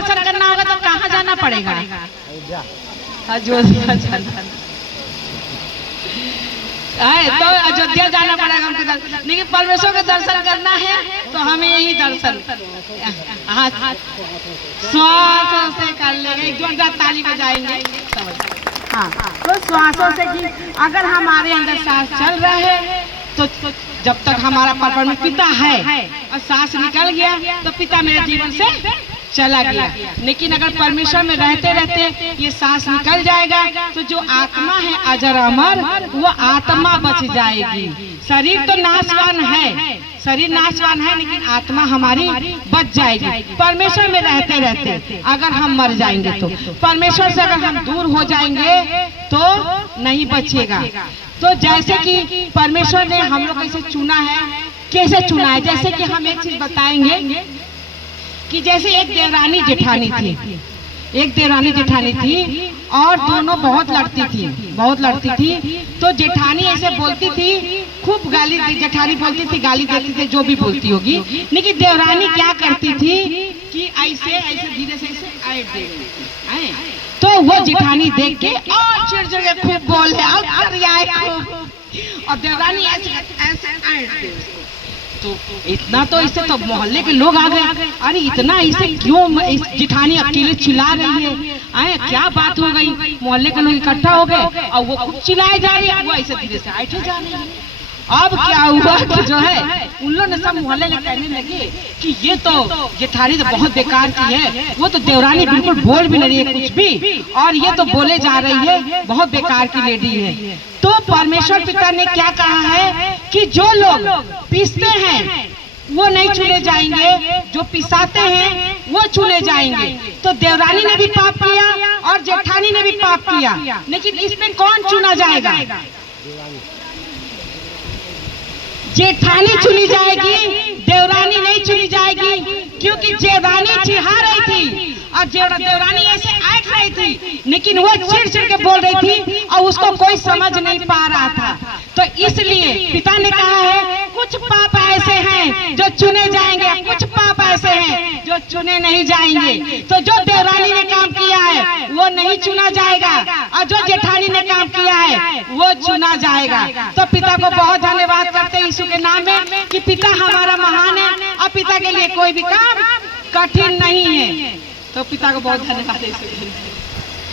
दर्शन करना होगा तो कहाँ जाना पड़ेगा? अयोध्या जाना है, तो अयोध्या जाना पड़ेगा हमको दर्शन। लेकिन परमेश्वर का दर्शन करना है तो हमें यही दर्शन हाथ श्वासों से कर लेंगे। एक जोरदार ताली बजाएंगे। हाँ, तो श्वासों से कि अगर हमारे अंदर सांस चल रहा है तो जब तक हमारा परम पिता है और सांस निकल गया तो पिता मेरे जीवन से चला गया। लेकिन अगर परमेश्वर में रहते रहते ये सांस निकल जाएगा तो जो आत्मा है अजर अमर, वो आत्मा बच जाएगी। शरीर तो नाशवान है, शरीर नाशवान है, लेकिन आत्मा हमारी बच जाएगी। परमेश्वर में रहते रहते अगर हम मर जाएंगे तो, परमेश्वर से अगर हम दूर हो जाएंगे तो नहीं बचेगा। तो जैसे कि परमेश्वर ने हम लोग कैसे चुना है, कैसे चुना है, जैसे कि हम एक चीज बताएंगे कि जैसे एक देवरानी जेठानी थी, एक देवरानी जेठानी थी और दोनों बहुत लड़ती थी। तो जेठानी ऐसे बोलती थी, खूब गाली, जेठानी बोलती थी, गाली देती थी, जो भी बोलती होगी। लेकिन देवरानी क्या करती थी कि ऐसे ऐसे धीरे से ऐसे ऐड दे रही थी। तो वो जेठानी देख के और चिड़चिड़ के खूब बोले और देवरानी ऐसे ऐड दे। तो इतना तो इससे तो मोहल्ले के लोग आ गए, अरे इतना इसे क्यों जेठानी अकेले चिल्ला रही है, आए क्या बात हो गई। मोहल्ले के लोग इकट्ठा हो गए और वो खुद चिल्लाए जा रही है, वो ऐसे धीरे से ऐठे जा रही है। अब क्या हुआ कि जो है उन लोगों ने सब मोहल्ले में कहने लगे कि ये तो जेठानी तो बहुत बेकार की है, वो तो देवरानी बिल्कुल बोल भी नहीं है कुछ भी, और ये तो बोले जा रही है, बहुत बेकार की लेडी है। तो परमेश्वर पिता ने क्या कहा है कि जो लोग पीसते हैं वो नहीं चुने जाएंगे, जो पिसाते हैं वो चुने जाएंगे। तो देवरानी ने भी पाप किया और जेठानी ने भी पाप किया, लेकिन इसमें कौन चुना जाएगा? जेठानी चुनी जाएगी, देवरानी नहीं चुनी जाएगी, क्योंकि देवरानी चिढ़ा रही थी और देवरानी ऐसे ऐठ रही थी, लेकिन वो चिढ़ के बोल रही थी और उसको कोई समझ नहीं पा रहा था। तो इसलिए पिता ने कहा है कुछ पाप ऐसे हैं जो चुने जाएंगे, कुछ पाप ऐसे हैं जो चुने नहीं जाएंगे। तो जो देवरानी ने काम किया है वो नहीं चुना जाएगा और जो जेठानी ने काम किया है वो चुना जाएगा। तो पिता को बहुत धन्यवाद करते हैं यीशु के नाम में कि पिता हमारा महान है और पिता के लिए कोई भी काम कठिन नहीं है। तो पिता को बहुत धन्यवाद।